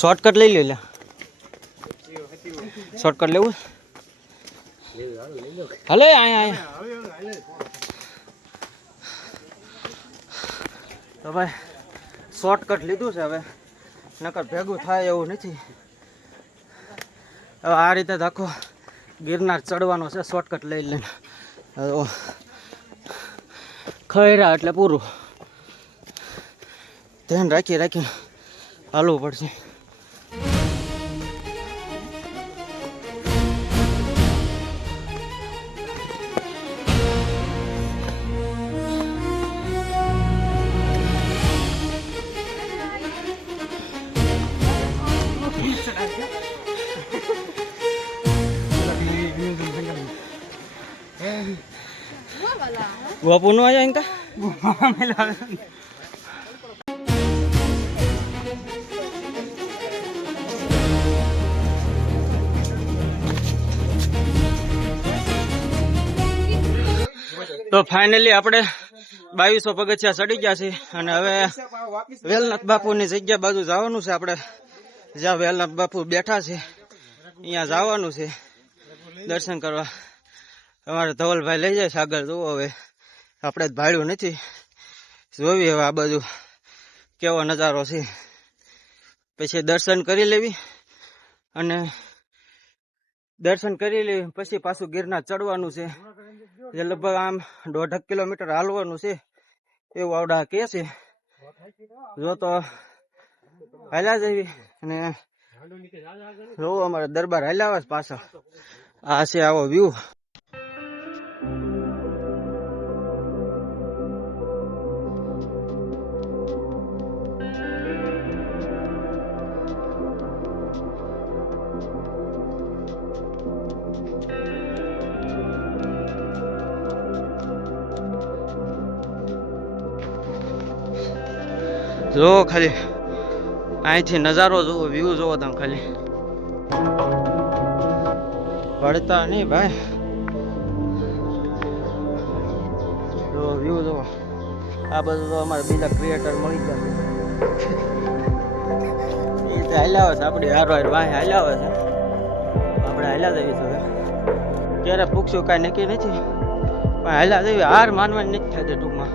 Shortcut લઈ લે. Shortcut લેવું હાલે અહીંયા તો ભાઈ શોર્ટકટ લીધું છે. હવે નકર ભેગું થાય એવું નથી. હવે આ રીતે આખો ગિરનાર ચડવાનો છે શોર્ટકટ લઈ લઈને. ખૈરા એટલે પૂરું ધ્યાન રાખીને હાલવું પડશે. બાપુ નો આયા ઇનકા તો ફાઇનલી આપણે 2200 પગથિયા ચડી ગયા છે અને હવે વેલનાથ બાપુની જગ્યા બાજુ જવાનું છે. આપણે જ્યાં વેલનાથ બાપુ બેઠા છે અહીંયા જવાનું છે દર્શન કરવા. અમારે ધવલભાઈ લઈ જાય છે આગળ. જુઓ હવે આપણે જ ભાડ્યું નથી. જોવી હવે આ બાજુ કેવો નજારો છે. પછી દર્શન કરી લેવી અને દર્શન કરી લેવી પછી પાછું ગિરનાર ચડવાનું છે. જે લગભગ આમ 1.5 કિલોમીટર હાલવાનું છે એવું આવડા કે છે. જો તો હાલ્યા જવી અને જોવો અમારે દરબાર હાલ્યા આવે પાછળ. આ છે આવો વ્યૂ. જો ખાલી અહીંથી નજારો જુઓ, વ્યૂ જુઓ તમે ખાલી. પડતા નહીં ભાઈ. જો વ્યૂ જુઓ. આ બધું તો અમારે બીજા ક્રિએટર મળી ગયા એ તો હાલ્યા આવે છે. આપણી હારો વાહ હાલ્યા આવે છે. આપણે હાલ્યા જઈએ હવે. ક્યારે પૂછશું કાંઈ નક્કી નથી પણ હાલ્યા જઈએ. હાર માનવાની નથી થતી ટૂંકમાં.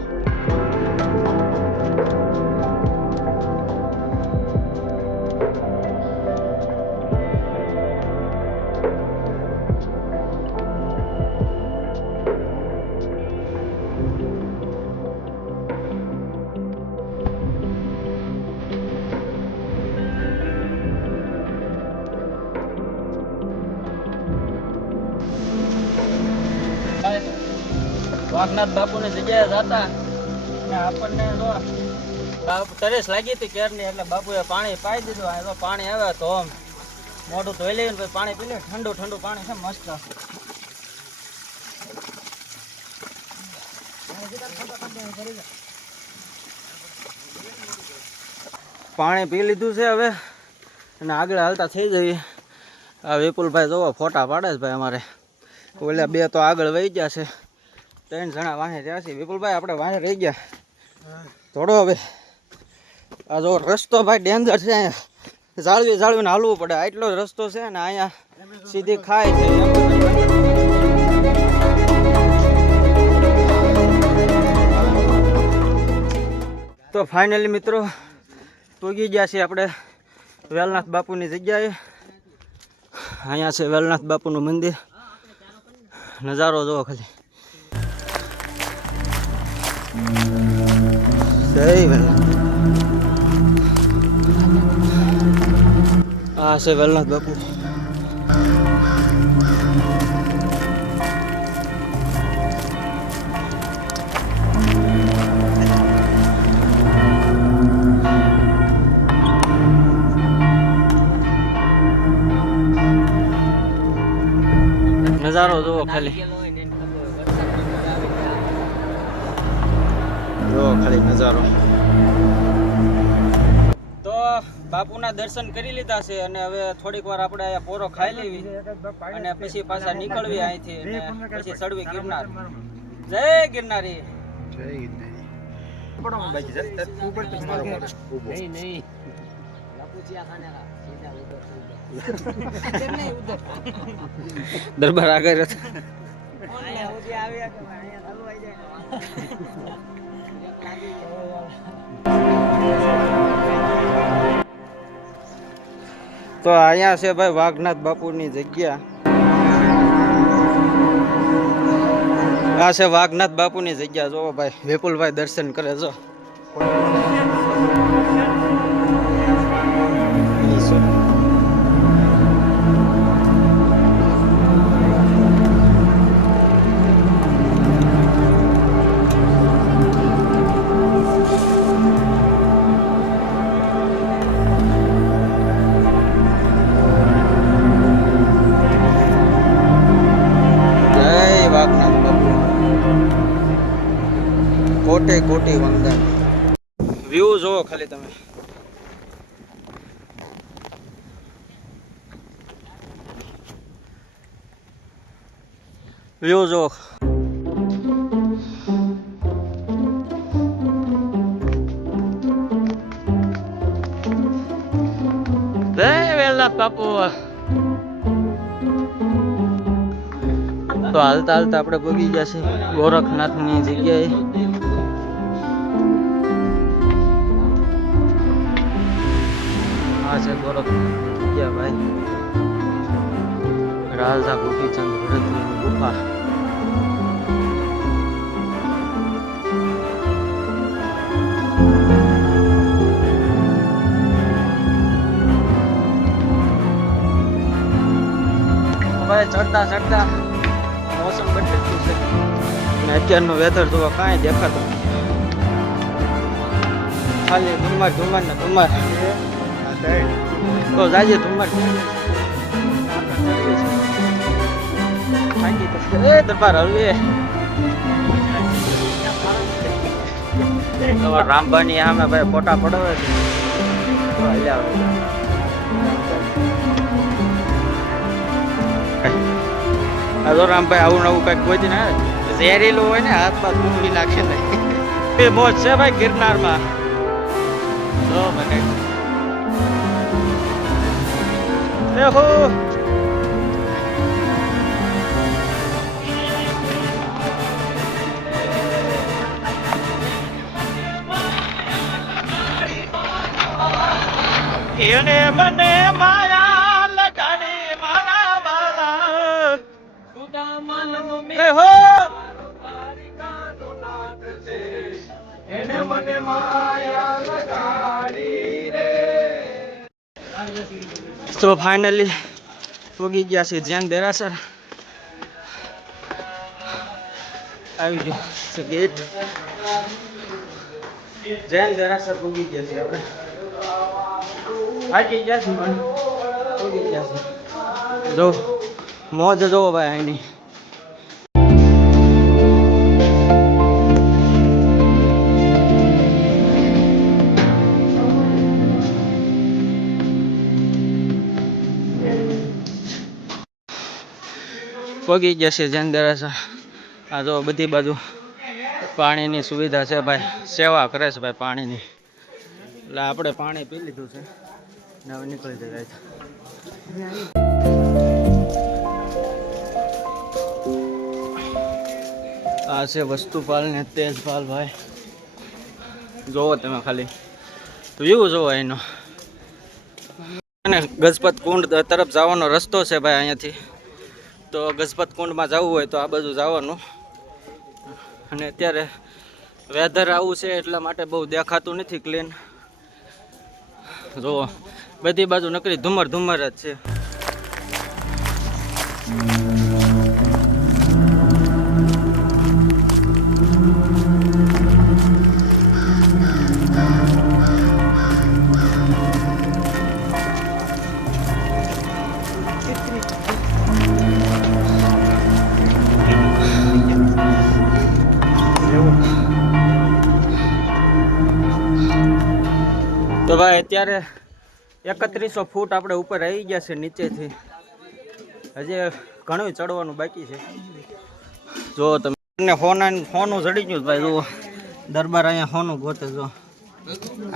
વાઘનાથ બાપુની જગ્યાએ જતા ને આપણને તરેસ લાગી હતી કેરની એટલે બાપુએ પાણી પાઈ દીધું. આ પાણી આવે તો મોઢું ધોઈ લઈને પછી પાણી પી લે. ઠંડુ ઠંડુ પાણી છે મસ્ત. પાણી પી લીધું છે હવે અને આગળ હાલતા થઈ જઈએ. આ વિપુલભાઈ જોવો ફોટા પાડે છે ભાઈ. અમારે ઓલા બે તો આગળ વહી ગયા છે. 3 જણા વાહે રહ્યા છે. વિપુલભાઈ આપણે વાહે રહી ગયા થોડો. હવે આ જો રસ્તો ભાઈ ડેન્જર છે. અહીંયા જાળવીને હાલવું પડે. આટલો જ રસ્તો છે ને અહીંયા સીધી ખાય છે. તો ફાઇનલી મિત્રો પૂગી ગયા છીએ આપણે વેલનાથ બાપુની જગ્યાએ. અહીંયા છે વેલનાથ બાપુનું મંદિર. નજારો જોવો ખાલી. જય વેલનાથ. આ છે વેલનાથ બાપુ. નજારો જોવો ખાલી. જો ખાલી નજારો. તો બાપુના દર્શન કરી લીધા છે અને હવે થોડીક વાર આપણે અહીંયા પોરો ખાઈ લેવી અને પછી પાછા નીકળવી અહીંથી અને પછી ચડવી ગિરનાર. જય ગિરનારી. જય ગિરનારી. દરબાર આગળ તો અહીંયા છે ભાઈ વાઘનાથ બાપુની જગ્યા. આ છે વાઘનાથ બાપુની જગ્યા. જો ભાઈ વિપુલભાઈ દર્શન કરે છો. કોટે કોટી વંદન. વ્યૂ જોવો ખાલી તમે. વ્યૂ જોવો. જય વેલા બાપુ. તો હાલતા હાલતા આપણે પગી ગયા છે ગોરખનાથની જગ્યાએ. આ છે ગોરખનાથ જગ્યા ભાઈ. રાજા ગોપીચંદ ભરતની ગુફા. ભાઈ ચડતા ચડતા મોસમ બદલી ગયું છે અને અત્યારનું વેધર જોવા કાંઈ દેખાતું ખાલી ધુમ્મર ધુમ્મર ને ધુમ્મર. તો જાજે ધુમ્મર દરબાર હવે રામબાની સામે ભાઈ ફોટા પડાવે તો રામભાઈ આવું નવું કઈક કોઈ ને ઝેરીલું હોય ને હાથ પાથ મૂકી નાખે નહીં. એ મોજ છે ભાઈ ગિરનારમાં. જો ભાઈ દેખો એને મને માયા લગાડે મારા વાલા ખુદા મન મે હો એને મને માયા લગાડી રે. તો ફાઇનલી પહોંચી ગયા છે જૈન દેરાસર. આવી ગયો છે ગેટ. જૈન દેરાસર પહોંચી ગયા છે આપણે. આજી ગયા છે પહોંચી ગયા છે. જો મોજ જોવો ભાઈ અહીંની. પગી ગયા છે જૈન દેરાસર. આ જો બધી બાજુ પાણીની સુવિધા છે ભાઈ. સેવા કરે છે ભાઈ પાણીની. એટલે આપણે પાણી પી લીધું છે ને હવે નીકળી જાય છે. આ છે વસ્તુપાલ ને તેજપાલ ભાઈ. જોવો તમે ખાલી વ્યૂ જોવો એનો. અને ગજપત કુંડ તરફ જવાનો રસ્તો છે ભાઈ અહીંયાથી. તો ગજપત કુંડમાં જવું હોય તો આ બાજુ જવાનું. અને અત્યારે વેધર આવું છે એટલા માટે બહુ દેખાતું નથી ક્લીન. જુઓ બધી બાજુ નકરી ધુમ્મર ધુમ્મર જ છે. તો ભાઈ અત્યારે 3100 ફૂટ આપણે ઉપર આવી ગયા છે નીચેથી. હજી ઘણું ચડવાનું બાકી છે. જો તમે હોનું ચડી ગયું ભાઈ. જુઓ દરબાર અહીંયા હોનું ગોતે. જો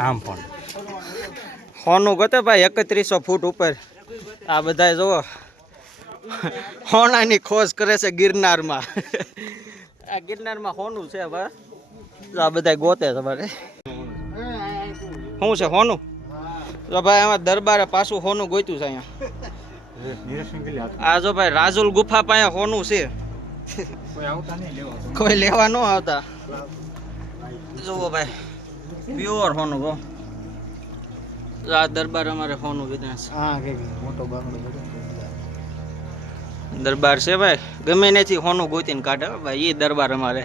આમ પણ હોનું ગતે ભાઈ 3100 ફૂટ ઉપર. આ બધા જોવો હોનાની ખોજ કરે છે ગિરનારમાં. આ ગિરનારમાં હોનું છે ભાઈ. આ બધા ગોતે છે ભાઈ. શું છે હોનું? તો ભાઈ આમાં દરબારે પાછું હોનું ગોત્યું છે અહીંયા. આ જો ભાઈ રાજુલ ગુફા પાસે હોનું છે. કોઈ લેવા ન આવતા. જુઓ ભાઈ પ્યોર હોનું ગો. આ દરબાર અમારે હોનું વિનાશ. દરબાર છે ભાઈ, ગમે નથી હોનું ગોતીને કાઢે ભાઈ. એ દરબાર અમારે